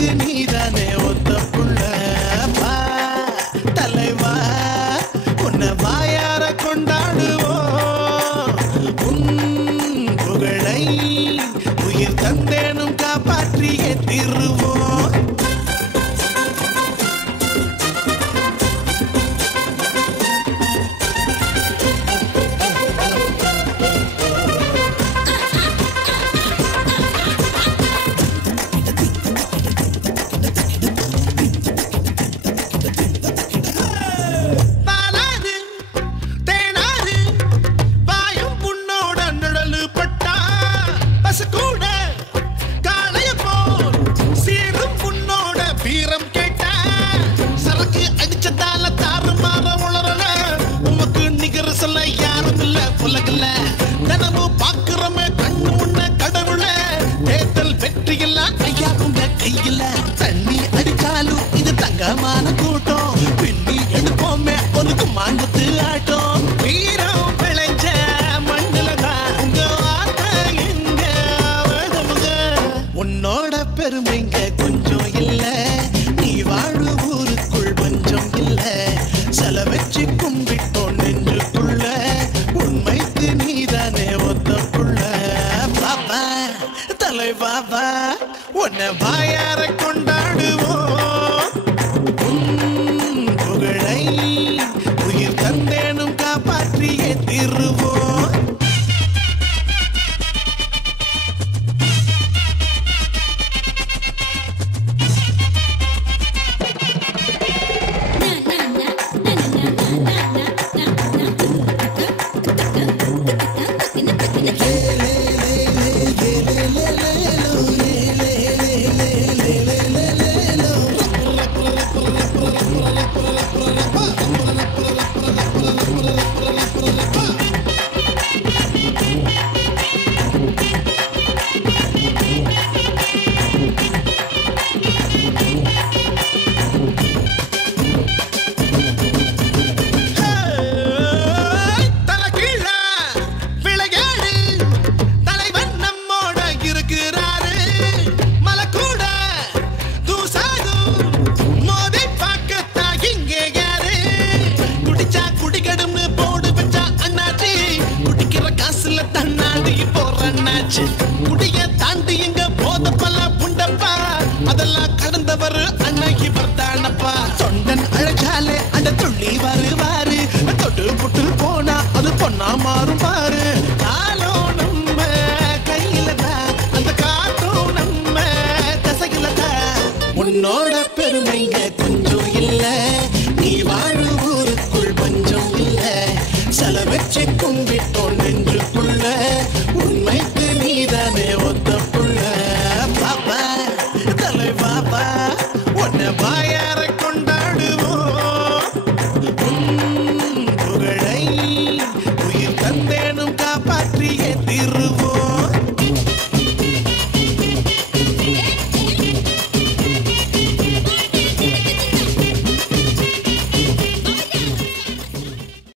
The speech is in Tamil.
உண்மைக்கு நீதானே ஒத்த புள்ள வா தலைவா உன்னை வாயார கொண்டாடுவோம் உன் புகழை உயிர் தந்தேனும் காப்பாற்றியே தீருவோம் தினமும் பாக்குறமே கண்ணு முன்ன கடவுள தேர்தல் வெற்றியெல்லாம் ஐயாவுங்க கையில தண்ணி அடிச்சாலும் இது தங்கமான கூட்டம் பின்னி எடுப்போமே ஒரு மாங்கத்து ஆட்டம் வீரம் விளைஞ்ச மண்ணில தான் உங்க வார்த்தை எங்க வேணுமுங்க உன்னோட பெருமைங்க கொஞ்சம் இல்ல நீ வாழு ஊருக்குள் பஞ்சம் இல்ல செல வச்சு கும்பிட்டோம் நெஞ்சுக்குள்ள உண்மைக்கு நீதானே ஒத்த புள்ள பாபா தலை பாபா உன்னை வாயார கொண்டாடுவோம் உன் புகழை உயிர் தந்தேனும் காப்பாற்றியே தீருவோம் குடிய தாண்டி எங்க போத பல புண்டப்பா அதெல்லாம் கடந்தவர் அன்னைக்கு வர்த்தானப்பா தொண்டன் அழகாலே அந்த துள்ளி வருவாரு தொட்டு புட்டு போனா அது பொண்ணா மாறும் பாரு காலம் நம்ம கையில தான் அந்த காட்டும் நம்ம தசையில தான் உன்னோட பெருமைங்க கொஞ்சம் இல்ல நீ வாழு ஊருக்குள் பஞ்சம் இல்ல செல வச்சு கும்பிட்டோன்னு